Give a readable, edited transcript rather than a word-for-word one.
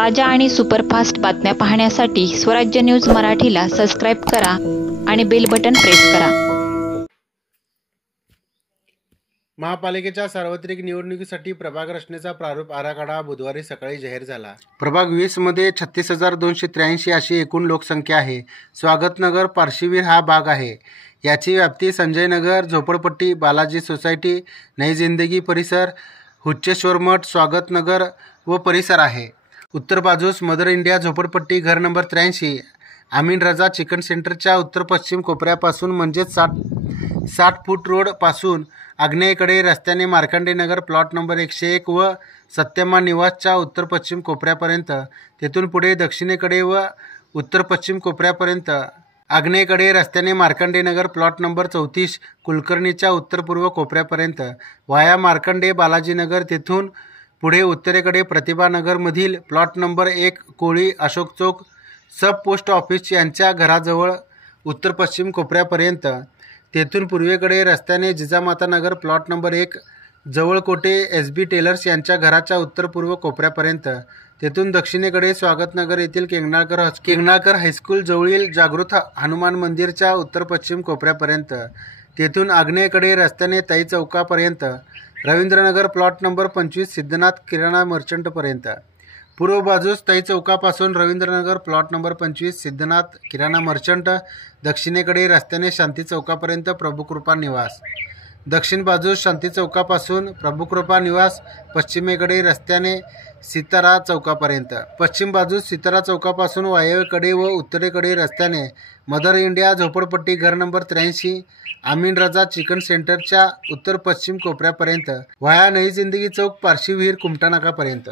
ताज्या आणि सुपरफास्ट बातम्या पाहण्यासाठी स्वराज्य न्यूज मराठीला सबस्क्राईब करा आणि बेल बटन प्रेस करा। महापालिकेच्या सार्वत्रिक निवडणुकीसाठी प्रभाग रचनेचा प्रारूप आराखडा बुधवारी सकाळी जाहीर झाला। प्रभाग 20 मध्ये 36,283 अशी एकूण लोकसंख्या आहे। स्वागतनगर पारशीवीर हा भाग आहे। याची व्याप्ती संजय नगर, झोपडपट्टी, बालाजी सोसायटी, नई जिंदगी परिसर, हुच्चेश्वर मठ, स्वागतनगर व परिसर आहे। उत्तर बाजूस मदर इंडिया झोपडपट्टी घर नंबर 83, आमीन रजा चिकन सेंटरच्या उत्तर पश्चिम कोपऱ्यापासून म्हणजेच 60 फूट रोड पासून आग्नेयेकडे रस्त्याने मार्कंडे नगर प्लॉट नंबर 101 व सत्यमा निवासच्या उत्तर पश्चिम कोपऱ्यापर्यंत, तेथून पुढे दक्षिणेकडे व उत्तर पश्चिम कोपऱ्यापर्यंत, आग्नेयेकडे रस्त्याने मार्कंडे नगर प्लॉट नंबर 34 कुलकर्णीच्या उत्तर पूर्व कोपऱ्यापर्यंत वाया मार्कंडे बालाजी नगर, तेथून पुढे उत्तरेकडे प्रतिभा नगरमधील प्लॉट नंबर 1 कोळी अशोक चौक सब पोस्ट ऑफिस यांच्या घराजवळ उत्तर पश्चिम कोपऱ्यापर्यंत, तेथून पूर्वेकडे रस्त्याने जिजामाता नगर प्लॉट नंबर 1 जवळकोटे SB टेलर्स यांच्या घराच्या उत्तर पूर्व कोपऱ्यापर्यंत, तेथून दक्षिणेकडे स्वागतनगर येथील केंगणाळकर हायस्कूल जवळील जागृत हनुमान मंदिरच्या उत्तर पश्चिम कोपऱ्यापर्यंत, तेथून आग्नेयेकडे रस्त्याने ताई चौकापर्यंत, रवींद्रनगर प्लॉट नंबर 25 सिद्धनाथ किराणा मर्चंटपर्यंत, पूर्व बाजूस ताई चौकापासून रवींद्रनगर प्लॉट नंबर 25 सिद्धनाथ किराणा मर्चंट, दक्षिणेकडे रस्त्याने शांती चौकापर्यंत प्रभुकृपा निवास, दक्षिण बाजूस शांती चौकापासून प्रभुकृपा निवास, पश्चिमेकडे रस्त्याने सितारा चौकापर्यंत, पश्चिम बाजूस सितारा चौकापासून वायव्येकडे व उत्तरेकडे रस्त्याने मदर इंडिया झोपडपट्टी घर नंबर 83, आमीन रजा चिकन सेंटरच्या उत्तर पश्चिम कोपऱ्यापर्यंत, वाया नई जिंदगी चौक पारशी विहीर कुमटा नाकापर्यंत।